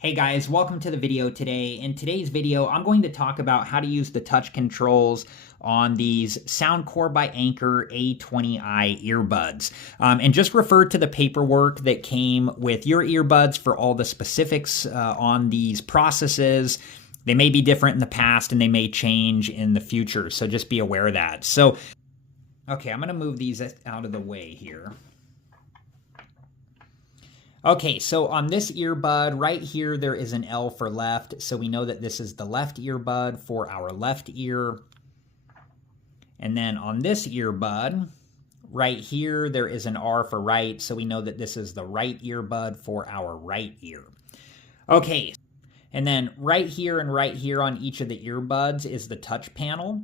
Hey guys, welcome to the video today. In today's video, I'm going to talk about how to use the touch controls on these Soundcore by Anker A20i earbuds. And just refer to the paperwork that came with your earbuds for all the specifics on these processes. They may be different in the past and they may change in the future, so just be aware of that. So, okay, I'm going to move these out of the way here. Okay, so on this earbud, right here, there is an L for left, so we know that this is the left earbud for our left ear. And then on this earbud, right here, there is an R for right, so we know that this is the right earbud for our right ear. Okay, and then right here and right here on each of the earbuds is the touch panel.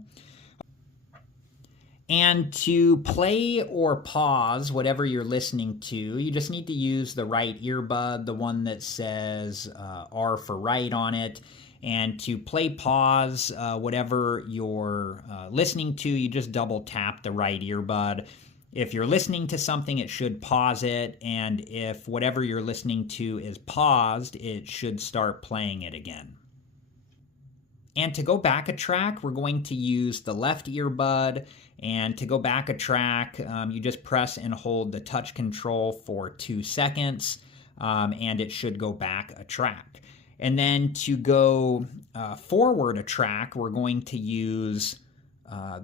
And to play or pause whatever you're listening to, you just need to use the right earbud, the one that says R for right on it. And to play pause whatever you're listening to, you just double tap the right earbud. If you're listening to something, it should pause it. And if whatever you're listening to is paused, it should start playing it again. And to go back a track, we're going to use the left earbud. And to go back a track, you just press and hold the touch control for 2 seconds, and it should go back a track. And then to go forward a track, we're going to use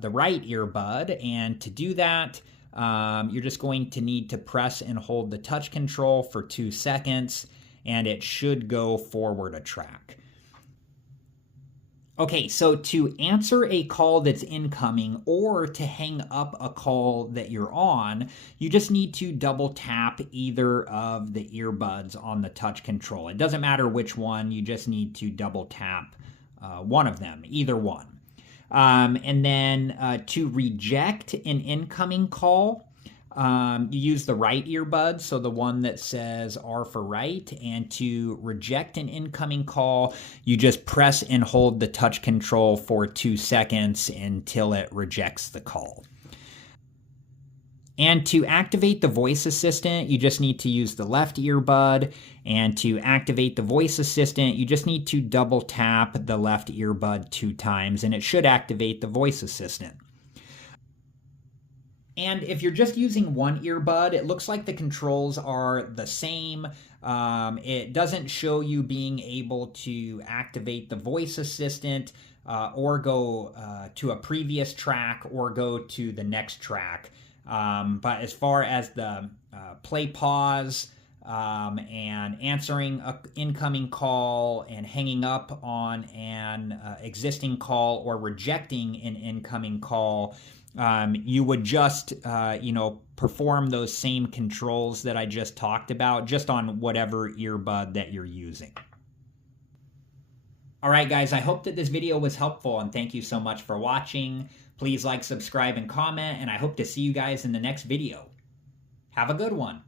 the right earbud. And to do that, you're just going to need to press and hold the touch control for 2 seconds, and it should go forward a track. Okay, so to answer a call that's incoming or to hang up a call that you're on, you just need to double tap either of the earbuds on the touch control. It doesn't matter which one, you just need to double tap one of them, either one. And then to reject an incoming call, you use the right earbud, so the one that says R for right, and to reject an incoming call, you just press and hold the touch control for 2 seconds until it rejects the call. And to activate the voice assistant, you just need to use the left earbud, and to activate the voice assistant, you just need to double tap the left earbud 2 times, and it should activate the voice assistant. And if you're just using one earbud, it looks like the controls are the same. It doesn't show you being able to activate the voice assistant or go to a previous track or go to the next track. But as far as the play pause and answering an incoming call and hanging up on an existing call or rejecting an incoming call, you would just, perform those same controls that I just talked about, just on whatever earbud that you're using. All right, guys, I hope that this video was helpful, and thank you so much for watching. Please like, subscribe, and comment, and I hope to see you guys in the next video. Have a good one.